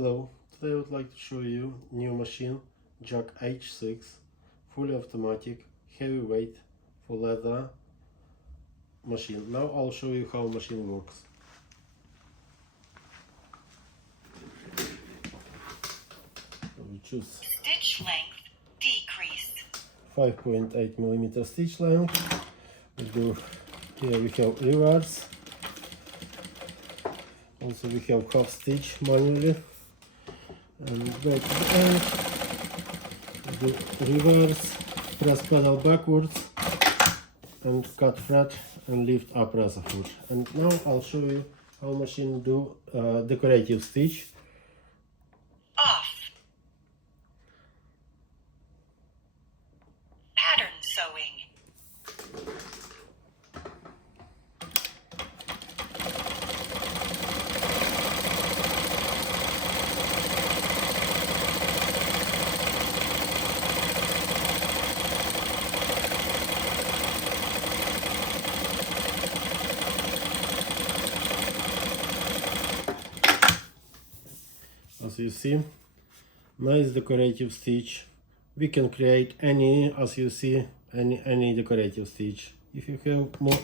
Hello, today I would like to show you new machine, Jack H6, fully automatic, heavyweight, for leather machine. Now I'll show you how machine works. We choose stitch length decrease. 5.8 millimeter stitch length. Here we have reverse. Also we have half stitch manually. And back to the end, the reverse, press pedal backwards and cut thread and lift up razor hook. And now I'll show you how machine do decorative stitch. Off. Pattern sewing. As you see, nice decorative stitch. We can create any, as you see, any decorative stitch. If you have more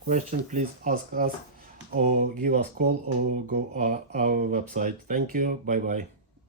questions, please ask us or give us call or go our website. Thank you. Bye bye.